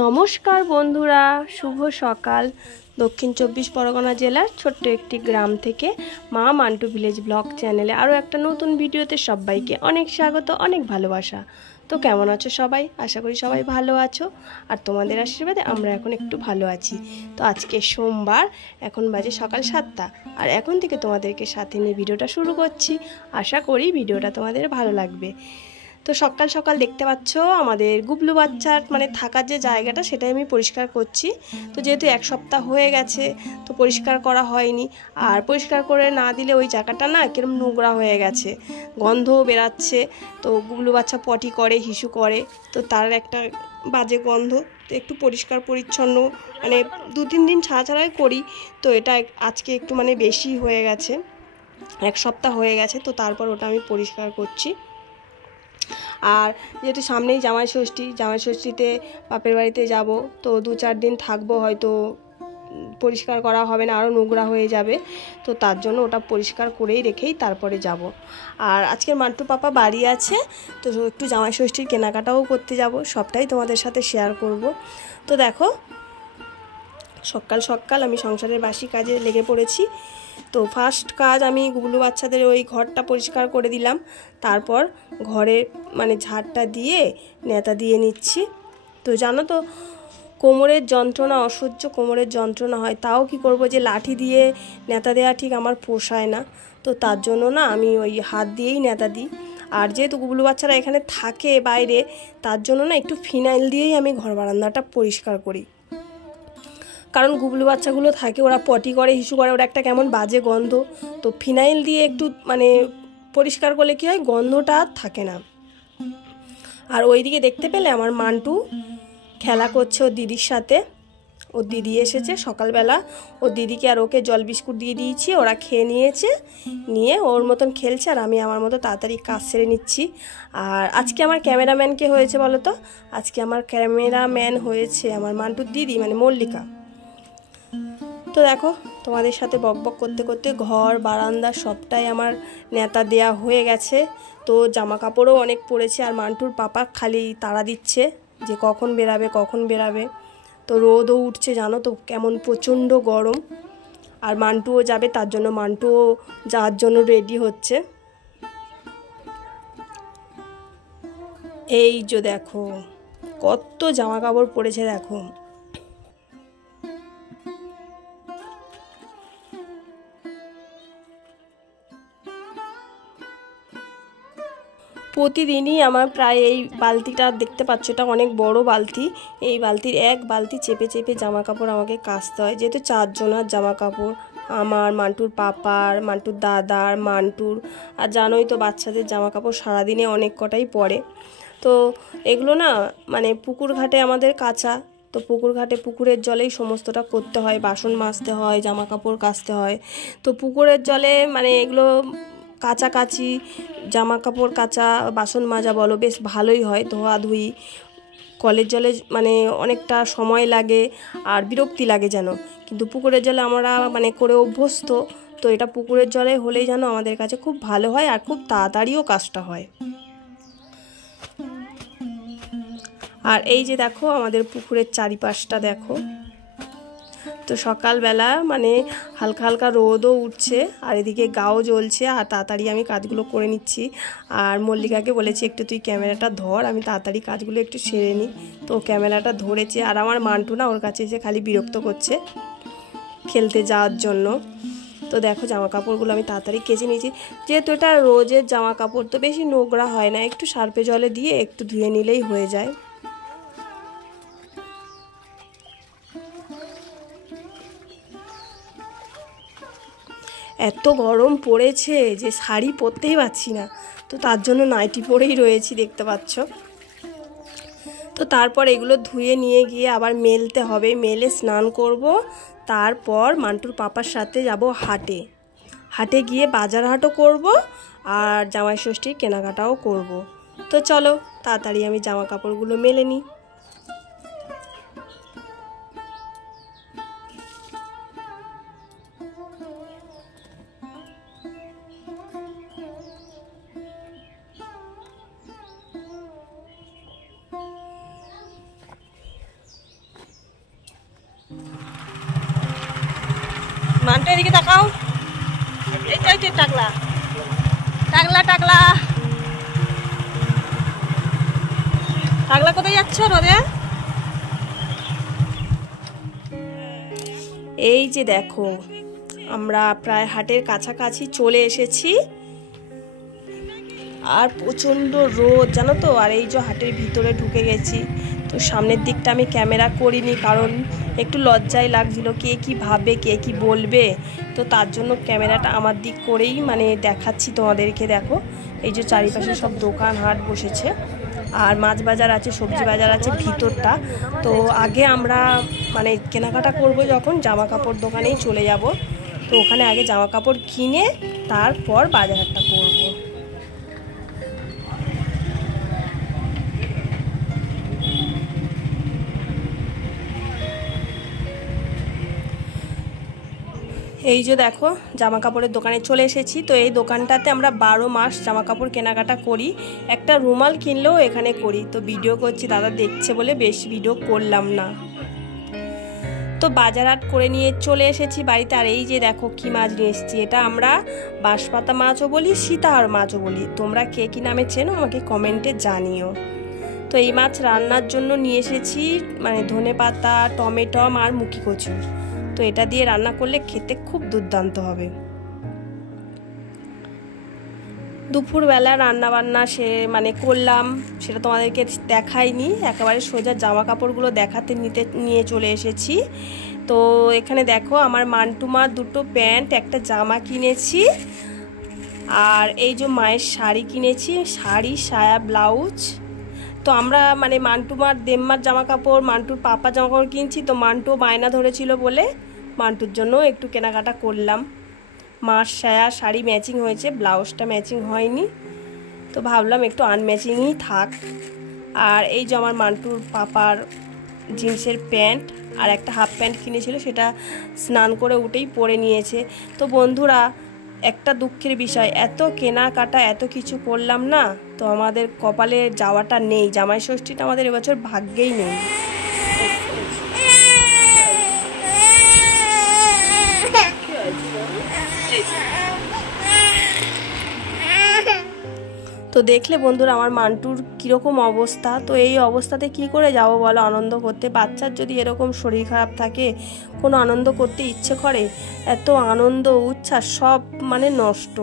নমস্কার বন্ধুরা, শুভ সকাল। দক্ষিণ 24 পরগনা জেলার ছোট্ট একটি গ্রাম থেকে মা মান্টু ভিলেজ ব্লগ চ্যানেলে আরও একটা নতুন ভিডিওতে সবাইকে অনেক স্বাগত, অনেক ভালোবাসা। তো কেমন আছো সবাই? আশা করি সবাই ভালো আছো, আর তোমাদের আশীর্বাদে আমরা এখন একটু ভালো আছি। তো আজকে সোমবার, এখন বাজে সকাল 7টা, আর এখন থেকে তোমাদেরকে সাথে নিয়ে ভিডিওটা শুরু করছি। আশা করি ভিডিওটা তোমাদের ভালো লাগবে। তো সকাল সকাল দেখতে পাচ্ছ আমাদের গুবলু বাচ্চার মানে থাকার যে জায়গাটা সেটাই আমি পরিষ্কার করছি। তো যেহেতু এক সপ্তাহ হয়ে গেছে, তো পরিষ্কার করা হয়নি, আর পরিষ্কার করে না দিলে ওই জায়গাটা না কিরম নোংরা হয়ে গেছে, গন্ধও বেরাচ্ছে। তো গুবলু বাচ্চা পটি করে, হিসু করে, তো তার একটা বাজে গন্ধ। তো একটু পরিষ্কার পরিচ্ছন্ন মানে 2-3 দিন ছাড়া ছাড়াই করি। তো এটা আজকে একটু মানে বেশি হয়ে গেছে, এক সপ্তাহ হয়ে গেছে। তো তারপর ওটা আমি পরিষ্কার করছি। আর যেহেতু সামনেই জামাই ষষ্ঠীতে বাপের বাড়িতে যাব, তো 2-4 দিন থাকবো, হয়তো পরিষ্কার করা হবে না, আরও নোংরা হয়ে যাবে। তো তার জন্য ওটা পরিষ্কার করেই রেখেই তারপরে যাব। আর আজকের মান্টু পাপা বাড়ি আছে, তো একটু জামাই ষষ্ঠীর কেনাকাটাও করতে যাব, সবটাই তোমাদের সাথে শেয়ার করব। তো দেখো, সকাল সকাল আমি সংসারের বাসি কাজে লেগে পড়েছি। তো ফার্স্ট কাজ আমি গুবলু বাচ্চাদের ওই ঘরটা পরিষ্কার করে দিলাম, তারপর ঘরে মানে ঝাড়টা দিয়ে নেতা দিয়ে নিচ্ছি। তো জানো তো, কোমরের যন্ত্রণা, অসহ্য কোমরের যন্ত্রণা হয়, তাও কি করব, যে লাঠি দিয়ে নেতা দেওয়া ঠিক আমার পোষায় না। তো তার জন্য না আমি ওই হাত দিয়েই নেতা দিই। আর যেহেতু গুবলু বাচ্চারা এখানে থাকে বাইরে, তার জন্য না একটু ফিনাইল দিয়েই আমি ঘর বারান্দাটা পরিষ্কার করি। কারণ গুবলু বাচ্চাগুলো থাকে, ওরা পটি করে, হিসু করে, ওরা একটা কেমন বাজে গন্ধ। তো ফিনাইল দিয়ে একটু মানে পরিষ্কার করলে কী হয়, গন্ধটা আর থাকে না। আর ওইদিকে দেখতে পেলে আমার মান্টু খেলা করছে ওর দিদির সাথে। ওর দিদি এসেছে সকালবেলা, ওর দিদিকে আর ওকে জল বিস্কুট দিয়ে দিয়েছি, ওরা খেয়ে নিয়েছে, নিয়ে ওর মতন খেলছে, আর আমি আমার মতো তাড়াতাড়ি কাজ সেরে নিচ্ছি। আর আজকে আমার ক্যামেরাম্যানকে হয়েছে বলো তো? আজকে আমার ক্যামেরাম্যান হয়েছে আমার মান্টুর দিদি, মানে মল্লিকা। তো দেখো, তোমাদের সাথে বকবক করতে করতে ঘর বারান্দা সবটাই আমার নেতা দেয়া হয়ে গেছে। তো জামা কাপড়ও অনেক পড়েছে, আর মান্টুর পাপা খালি তাড়া দিচ্ছে যে কখন বেরাবে। তো রোদও উঠছে, জানো তো কেমন প্রচণ্ড গরম। আর মান্টুও যাবে, তার জন্য মান্টুও যাওয়ার জন্য রেডি হচ্ছে। এই যে দেখো কত জামা কাপড় পড়েছে, দেখো। প্রতিদিনই আমার প্রায় এই বালতিটা দেখতে পাচ্ছ, এটা অনেক বড় বালতি। এই বালতির এক বালতি চেপে চেপে জামা কাপড় আমাকে কাচতে হয়, যেহেতু 4 জনার জামা কাপড়, আমার, মান্টুর পাপার, মান্টুর দাদার, মান্টুর। আর জানোই তো বাচ্চাদের জামা কাপড় সারাদিনে অনেক কটাই পরে। তো এগুলো না মানে পুকুর ঘাটে আমাদের কাচা, তো পুকুরের জলেই সমস্তটা করতে হয়, বাসন মাজতে হয়, জামা কাপড় কাচতে হয়। তো পুকুরের জলে মানে এগুলো কাচাকাচি, জামা কাপড় কাচা, বাসন মাজা বলো, বেশ ভালোই হয়। ধোয়াধুয়ি কলের জলে মানে অনেকটা সময় লাগে আর বিরক্তি লাগে যেন, কিন্তু পুকুরের জলে আমরা মানে করে অভ্যস্ত। তো এটা পুকুরের জলে হলেই যেন আমাদের কাছে খুব ভালো হয়, আর খুব তাড়াতাড়িও কাজটা হয়। আর এই যে দেখো আমাদের পুকুরের চারিপাশটা দেখো। তো সকালবেলা মানে হালকা হালকা রোদও উঠছে, আর এদিকে গাও জ্বলছে, আর তাড়াতাড়ি আমি কাজগুলো করে নিচ্ছি। আর মল্লিকাকে বলেছি একটু তুই ক্যামেরাটা ধর, আমি তাড়াতাড়ি কাজগুলো একটু সেরে নিই। তো ক্যামেরাটা ধরেছে, আর আমার মান্টু না ওর কাছে এসে খালি বিরক্ত করছে খেলতে যাওয়ার জন্য। তো দেখো জামা কাপড়গুলো আমি তাড়াতাড়ি কেচে নিয়েছি, যেহেতু এটা রোজের জামা কাপড়, তো বেশি নোংরা হয় না, একটু সার্ফে জলে দিয়ে একটু ধুয়ে নিলেই হয়ে যায়। এত গরম পড়েছে যে শাড়ি পরতেই পারছি না, তো তার জন্য নাইটি পরেই রয়েছি, দেখতে পাচ্ছ। তো তারপর এগুলো ধুয়ে নিয়ে গিয়ে আবার মেলতে হবে, মেলে স্নান করব। তারপর মান্টুর পাপার সাথে যাব হাটে গিয়ে বাজার হাটও করব, আর জামাই ষষ্ঠীর কেনাকাটাও করব। তো চলো তাড়াতাড়ি আমি জামা কাপড়গুলো মেলে নিই। তাকাও, এই যে টাকলা টাকলা টাকলা টাকলা কোথায় যাচ্ছ রোদে? এই যে দেখো আমরা প্রায় হাটের কাছাকাছি চলে এসেছি, আর প্রচণ্ড রোদ জানো তো। আর এই যে হাটের ভিতরে ঢুকে গেছি, তো সামনের দিকটা আমি ক্যামেরা করিনি কারণ একটু লজ্জাই লাগছিল, কে কি ভাববে কে কি বলবে, তো তার জন্য ক্যামেরাটা আমার দিক করেই মানে দেখাচ্ছি তোমাদেরকে। দেখো এই যে চারিপাশে সব দোকান হাট বসেছে, আর মাছ বাজার আছে, সবজি বাজার আছে ভিতরটা। তো আগে আমরা মানে কেনাকাটা করব যখন জামা কাপড় দোকানেই চলে যাব, তো ওখানে আগে জামা কাপড় কিনে তারপর বাজারটা করব। এই যে দেখো জামা কাপড়ের দোকানে চলে এসেছি। তো এই দোকানটাতে আমরা 12 মাস জামা কাপড় কেনাকাটা করি, একটা রুমাল কিনলেও এখানে করি। তো ভিডিও করছি, দাদা দেখছে বলে বেশি ভিডিও করলাম না। তো বাজার হাট করে নিয়ে চলে এসেছি বাড়িতে। আর এই যে দেখো কি মাছ নিয়ে এসেছি, এটা আমরা বাঁশপাতা মাছও বলি, সীতাহার মাছও বলি, তোমরা কে কি নামে চেনো আমাকে কমেন্টে জানিও। তো এই মাছ রান্নার জন্য নিয়ে এসেছি, মানে ধনেপাতা, টমেটো আর মুখি কচু। তো এটা দিয়ে রান্না করলে খেতে খুব দুর্দান্ত হবে। দুপুরবেলা রান্না বান্না মানে করলাম, সেটা তোমাদেরকে দেখাইনি, একেবারে সোজা জামা কাপড়গুলো দেখাতে নিয়ে চলে এসেছি। তো এখানে দেখো আমার মান্টুমার দুটো প্যান্ট, একটা জামা কিনেছি, আর এই যে মায়ের শাড়ি কিনেছি, শাড়ি সায়া ব্লাউজ। তো আমরা মানে মান্টুমার দেম্মার জামা কাপড়, মান্টুর পাপা জামা কাপড় কিনছি। তো মান্টু বায়না ধরেছিল বলে মান্টুর জন্য একটু কেনাকাটা করলাম। মার সায়া শাড়ি ম্যাচিং হয়েছে, ব্লাউজটা ম্যাচিং হয়নি, তো ভাবলাম একটু আনম্যাচিংই থাক। আর এই যে আমার মান্টুর পাপার জিন্সের প্যান্ট আর একটা হাফ প্যান্ট কিনেছিল, সেটা স্নান করে উঠেই পরে নিয়েছে। তো বন্ধুরা একটা দুঃখের বিষয়, এত কেনাকাটা এত কিছু করলাম না, তো আমাদের কপালে যাওয়াটা নেই, জামাই ষষ্ঠীটা আমাদের এবছর ভাগ্যেই নেই। তো দেখলে বন্ধুরা আমার মান্টুর কীরকম অবস্থা। তো এই অবস্থাতে কি করে যাব বলো আনন্দ করতে? বাচ্চার যদি এরকম শরীর খারাপ থাকে, কোনো আনন্দ করতে ইচ্ছে করে? এত আনন্দ উচ্ছ্বাস সব মানে নষ্ট,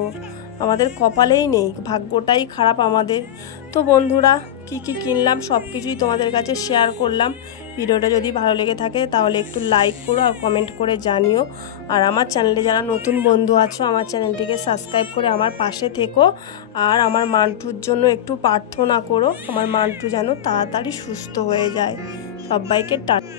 আমাদের কপালেই নেই, ভাগ্যটাই খারাপ আমাদের। তো বন্ধুরা কি কি কিনলাম সব কিছুই তোমাদের কাছে শেয়ার করলাম। ভিডিওটা যদি ভালো লেগে থাকে তাহলে একটু লাইক করো আর কমেন্ট করে জানিও। আর আমার চ্যানেলে যারা নতুন বন্ধু আছো, আমার চ্যানেলটিকে সাবস্ক্রাইব করে আমার পাশে থেকো। আর আমার মান্টুর জন্য একটু প্রার্থনা করো, আমার মান্টু যেন তাড়াতাড়ি সুস্থ হয়ে যায়। সবাইকে টাটা।